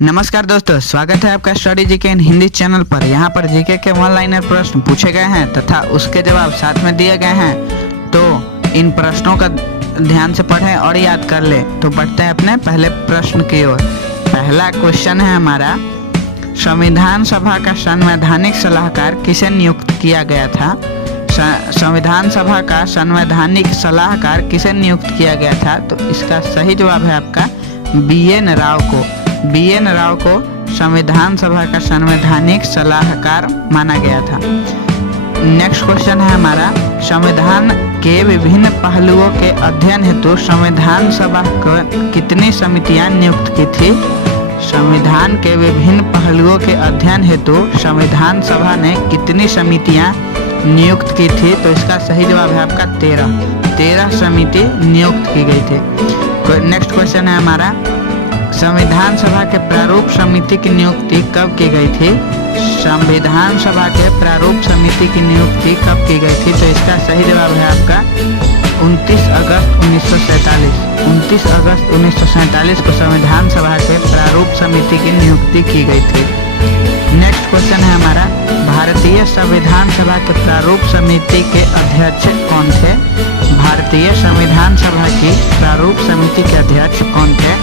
नमस्कार दोस्तों, स्वागत है आपका स्टडी जीके इन हिंदी चैनल पर। यहाँ पर जीके के वन लाइनर प्रश्न पूछे गए हैं तथा उसके जवाब साथ में दिए गए हैं। तो इन प्रश्नों का ध्यान से पढ़ें और याद कर लें। तो बढ़ते हैं अपने पहले प्रश्न की ओर। पहला क्वेश्चन है हमारा, संविधान सभा का संवैधानिक सलाहकार किसे नियुक्त किया गया था? संविधान सभा का संवैधानिक सलाहकार किसे नियुक्त किया गया था? तो इसका सही जवाब है आपका BN राव को। BN राव को संविधान सभा का संवैधानिक सलाहकार माना गया था। नेक्स्ट क्वेश्चन है हमारा, संविधान के विभिन्न पहलुओं के अध्ययन हेतु संविधान सभा को कितनी समितियां नियुक्त की थी? संविधान के विभिन्न पहलुओं के अध्ययन हेतु संविधान सभा ने कितनी समितियां नियुक्त की थी? तो इसका सही जवाब है आपका 13 समिति नियुक्त की गई थी। नेक्स्ट क्वेश्चन है हमारा, संविधान सभा के प्रारूप समिति की नियुक्ति कब की गई थी? संविधान सभा के प्रारूप समिति की नियुक्ति कब की गई थी? तो इसका सही जवाब है आपका 29 अगस्त 1947। 29 अगस्त 1947 को संविधान सभा के प्रारूप समिति की नियुक्ति की गई थी। नेक्स्ट क्वेश्चन है हमारा, भारतीय संविधान सभा के प्रारूप समिति के अध्यक्ष कौन थे? भारतीय संविधान सभा की प्रारूप समिति के अध्यक्ष कौन थे?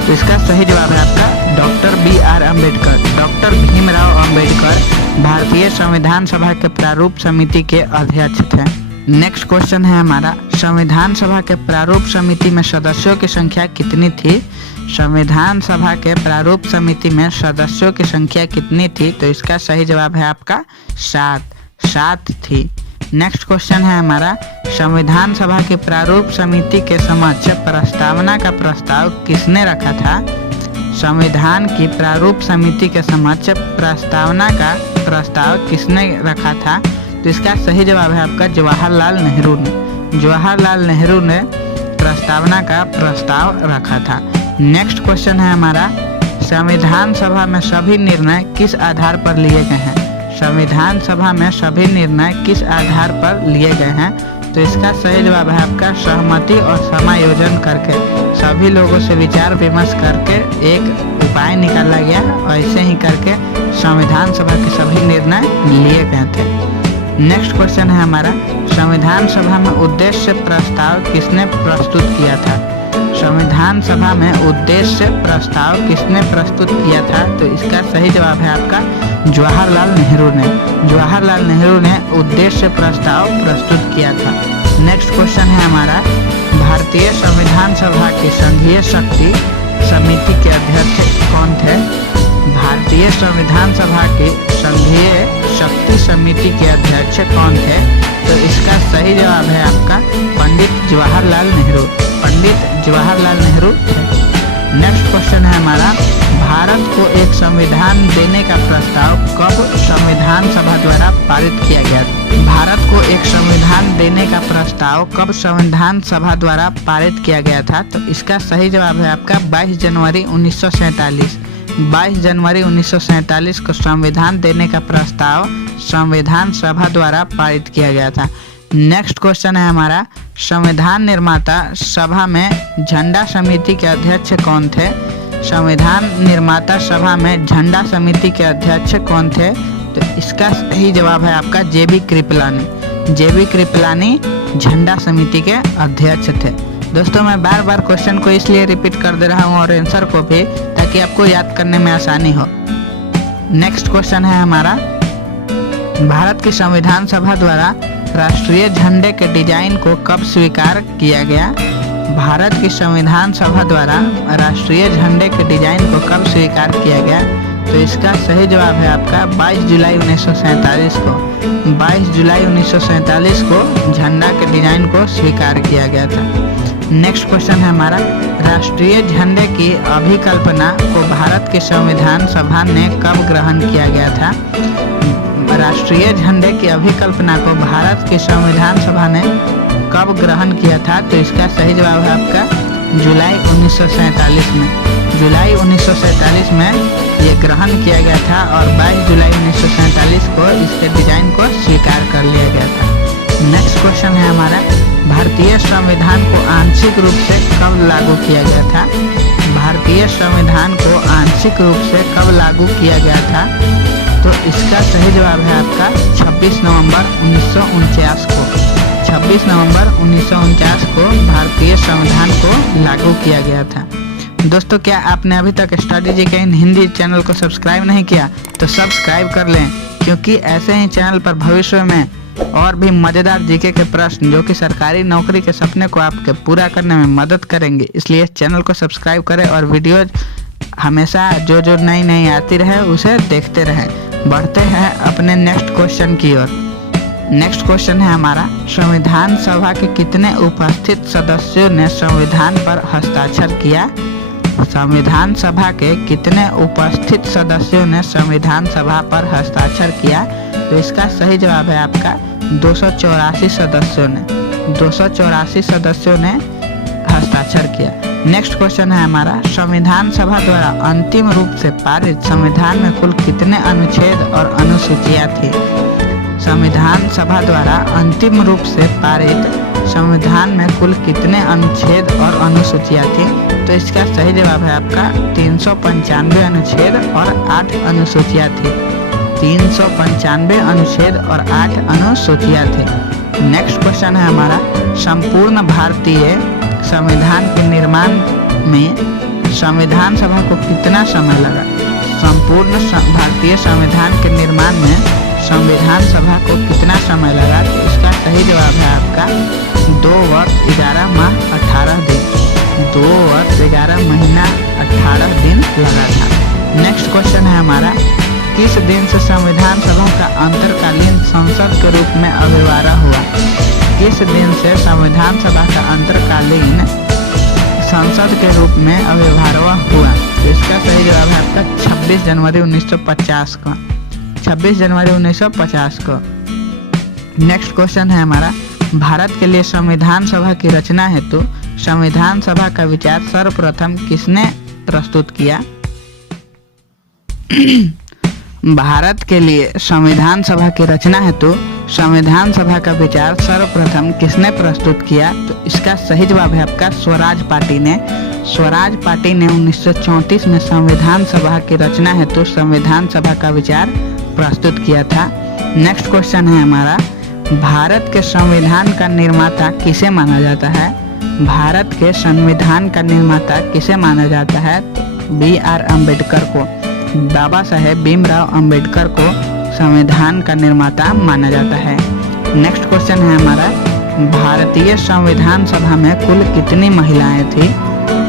तो इसका सही जवाब है आपका doctor BR Ambedkar. Doctor Bhimrao Ambedkar भारतीय संविधान सभा के प्रारूप समिति के अध्यक्ष थे। नेक्स्ट क्वेश्चन है हमारा, संविधान सभा के प्रारूप समिति में सदस्यों की संख्या कितनी थी? संविधान सभा के प्रारूप समिति में सदस्यों की संख्या कितनी थी? तो इसका सही जवाब है आपका 7 थी। नेक्स्ट क्वेश्चन है हमारा, संविधान सभा की प्रारूप समिति के समक्ष प्रस्तावना का प्रस्ताव किसने रखा था? संविधान की प्रारूप समिति के समक्ष प्रस्तावना का प्रस्ताव किसने रखा था? तो इसका सही जवाब है आपका जवाहरलाल नेहरू ने। जवाहरलाल नेहरू ने प्रस्तावना का प्रस्ताव रखा था। नेक्स्ट क्वेश्चन है हमारा, संविधान सभा में सभी निर्णय किस आधार पर लिए गए हैं? संविधान सभा में सभी निर्णय किस आधार पर लिए गए हैं? तो इसका सही जवाब है आपका सहमति और समायोजन करके, सभी लोगों से विचार विमर्श करके एक उपाय निकाला गया। ऐसे ही करके संविधान सभा के सभी निर्णय लिए गए थे। नेक्स्ट क्वेश्चन है हमारा, संविधान सभा में उद्देश्य प्रस्ताव किसने प्रस्तुत किया था? संविधान सभा में उद्देश्य प्रस्ताव किसने प्रस्तुत किया था? तो इसका सही जवाब है आपका जवाहरलाल नेहरू ने। जवाहरलाल नेहरू ने उद्देश्य प्रस्ताव प्रस्तुत किया था। नेक्स्ट क्वेश्चन है हमारा, भारतीय संविधान सभा की संघीय शक्ति समिति के अध्यक्ष कौन थे? भारतीय संविधान सभा की संघीय शक्ति समिति के अध्यक्ष कौन थे? तो इसका सही जवाब है आपका पंडित जवाहरलाल नेहरू। पंडित जवाहरलाल नेहरू थे। नेक्स्ट क्वेश्चन है हमारा, भारत को एक संविधान देने का प्रस्ताव कब संविधान सभा द्वारा पारित किया गया? भारत को एक संविधान देने का प्रस्ताव कब संविधान सभा द्वारा पारित किया गया था? तो इसका सही जवाब है आपका 22 जनवरी 1947। 22 जनवरी 1947 को संविधान देने का प्रस्ताव संविधान सभा द्वारा पारित किया गया था। नेक्स्ट क्वेश्चन है हमारा, संविधान निर्माता सभा में झंडा समिति के अध्यक्ष कौन थे? संविधान निर्माता सभा में झंडा समिति के अध्यक्ष कौन थे? तो इसका सही जवाब है आपका JB कृपलानी। JB कृपलानी झंडा समिति के अध्यक्ष थे। दोस्तों, मैं बार बार क्वेश्चन को इसलिए रिपीट कर दे रहा हूँ और आंसर को भी, ताकि आपको याद करने में आसानी हो। नेक्स्ट क्वेश्चन है हमारा, भारत की संविधान सभा द्वारा राष्ट्रीय झंडे के डिजाइन को कब स्वीकार किया गया? भारत की संविधान सभा द्वारा राष्ट्रीय झंडे के डिजाइन को कब स्वीकार किया गया? तो इसका सही जवाब है आपका 22 जुलाई 1947 को। 22 जुलाई 1947 को झंडा के डिजाइन को स्वीकार किया गया था। नेक्स्ट क्वेश्चन है हमारा, राष्ट्रीय झंडे की अभिकल्पना को भारत के संविधान सभा ने कब ग्रहण किया गया था? राष्ट्रीय झंडे की अभिकल्पना को भारत के संविधान सभा ने कब ग्रहण किया था? तो इसका सही जवाब है आपका जुलाई 1947 में। जुलाई 1947 में ये ग्रहण किया गया था और 22 जुलाई 1947 को इसके डिजाइन को स्वीकार कर लिया गया था। नेक्स्ट क्वेश्चन है हमारा, भारतीय संविधान को आंशिक रूप से कब लागू किया गया था? भारतीय भारतीय संविधान को आंशिक रूप से कब लागू किया गया था? तो इसका सही जवाब है आपका 26 नवंबर 1949 को। 26 नवंबर 1949 को भारतीय संविधान को लागू किया गया था। दोस्तों, क्या आपने अभी तक स्टडी जीके इन हिंदी चैनल को सब्सक्राइब नहीं किया तो सब्सक्राइब कर लें, क्योंकि ऐसे ही चैनल पर भविष्य में और भी मज़ेदार जीके के प्रश्न जो कि सरकारी नौकरी के सपने को आपके पूरा करने में मदद करेंगे। इसलिए चैनल को सब्सक्राइब करें और वीडियो हमेशा जो नई आती रहे उसे देखते रहें। बढ़ते हैं अपने नेक्स्ट क्वेश्चन की ओर। नेक्स्ट क्वेश्चन है हमारा, संविधान सभा के कितने उपस्थित सदस्यों ने संविधान पर हस्ताक्षर किया? संविधान सभा के कितने उपस्थित सदस्यों ने संविधान सभा पर हस्ताक्षर किया? तो इसका सही जवाब है आपका 284 सदस्यों ने। 284 सदस्यों ने हस्ताक्षर किया। नेक्स्ट क्वेश्चन है हमारा, संविधान सभा द्वारा अंतिम रूप से पारित संविधान में कुल कितने अनुच्छेद और अनुसूचियां थी? संविधान सभा द्वारा अंतिम रूप से पारित संविधान में कुल कितने अनुच्छेद और अनुसूचियां थी? तो इसका सही जवाब है आपका 395 अनुच्छेद और 8 अनुसूचियां थी। 395 अनुच्छेद और 8 अनुसूचियां थी। नेक्स्ट क्वेश्चन है हमारा, संपूर्ण भारतीय संविधान के निर्माण में संविधान सभा को कितना समय लगा? संपूर्ण भारतीय संविधान के निर्माण में संविधान सभा को कितना समय लगा? तो इसका सही जवाब है आपका 2 वर्ष 11 माह 18 दिन। 2 वर्ष 11 महीना 18 दिन लगा था। नेक्स्ट क्वेश्चन है हमारा, किस दिन से संविधान सभा का अंतरकालीन संसद के रूप में अभिवारा हुआ? किस दिन से संविधान सभा का अंतरकालीन संसद के रूप में अभिवारा हुआ? तो इसका सही जवाब है आपका 26 जनवरी 1950 को। 26 जनवरी 1950 को। नेक्स्ट क्वेश्चन है हमारा, भारत के लिए संविधान सभा की रचना हेतु संविधान सभा का विचार सर्वप्रथम किसने प्रस्तुत किया? भारत के लिए संविधान सभा की रचना हेतु संविधान सभा का विचार सर्वप्रथम किसने प्रस्तुत किया? तो इसका सही जवाब है आपका स्वराज पार्टी ने। स्वराज पार्टी ने 1934 में संविधान सभा की रचना हेतु संविधान सभा का विचार प्रस्तुत किया था। नेक्स्ट क्वेश्चन है हमारा, भारत के संविधान का निर्माता किसे माना जाता है? भारत के संविधान का निर्माता किसे माना जाता है? तो B.R. अम्बेडकर को। बाबा साहेब भीमराव अम्बेडकर को संविधान का निर्माता माना जाता है। नेक्स्ट क्वेश्चन है हमारा, भारतीय संविधान सभा में कुल कितनी महिलाएं थी?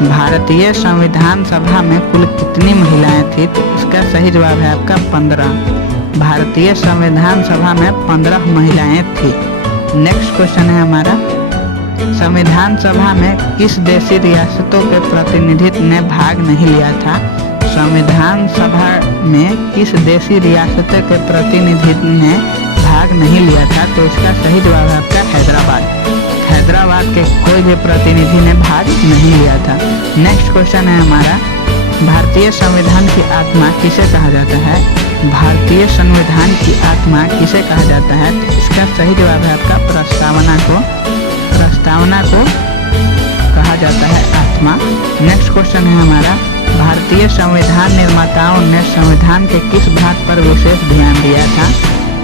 भारतीय संविधान सभा में कुल कितनी महिलाएं थी? तो इसका सही जवाब है आपका 15। भारतीय संविधान सभा में 15 महिलाएं थी। नेक्स्ट क्वेश्चन है हमारा, संविधान सभा में किस देशी रियासतों के प्रतिनिधित्व ने भाग नहीं लिया था? संविधान सभा में किस देशी रियासत के प्रतिनिधित्व ने भाग नहीं लिया था? तो इसका सही जवाब है आपका हैदराबाद। हैदराबाद के कोई भी प्रतिनिधि ने भाग नहीं लिया था। नेक्स्ट क्वेश्चन है हमारा, भारतीय संविधान की आत्मा किसे कहा जाता है? भारतीय संविधान की आत्मा किसे कहा जाता है? तो इसका सही जवाब है आपका प्रस्तावना को कहा जाता है आत्मा। नेक्स्ट क्वेश्चन है हमारा, भारतीय संविधान निर्माताओं ने संविधान के किस भाग पर विशेष ध्यान दिया था?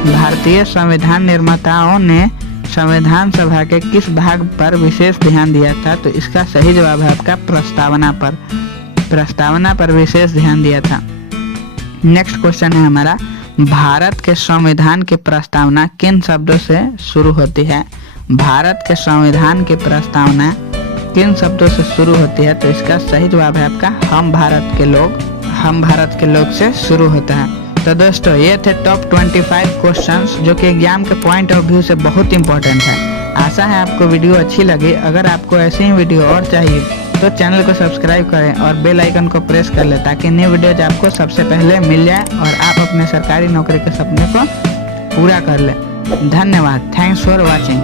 भारतीय संविधान निर्माताओं ने संविधान सभा के किस भाग पर विशेष ध्यान दिया था? तो इसका सही जवाब है आपका प्रस्तावना पर विशेष ध्यान दिया था। नेक्स्ट क्वेश्चन है हमारा, भारत के संविधान की प्रस्तावना किन शब्दों से शुरू होती है? भारत के संविधान की प्रस्तावना किन शब्दों से शुरू होती है? तो इसका सही जवाब है आपका हम भारत के लोग से शुरू होता है। तो दोस्तों, ये थे टॉप 25 क्वेश्चंस जो कि एग्जाम के पॉइंट ऑफ व्यू से बहुत इंपॉर्टेंट है। आशा है आपको वीडियो अच्छी लगी। अगर आपको ऐसी ही वीडियो और चाहिए तो चैनल को सब्सक्राइब करें और बेल आइकन को प्रेस कर लें, ताकि न्यू वीडियोज आपको सबसे पहले मिल जाए और आप अपने सरकारी नौकरी के सपने को पूरा कर लें। धन्यवाद। Thanks for watching.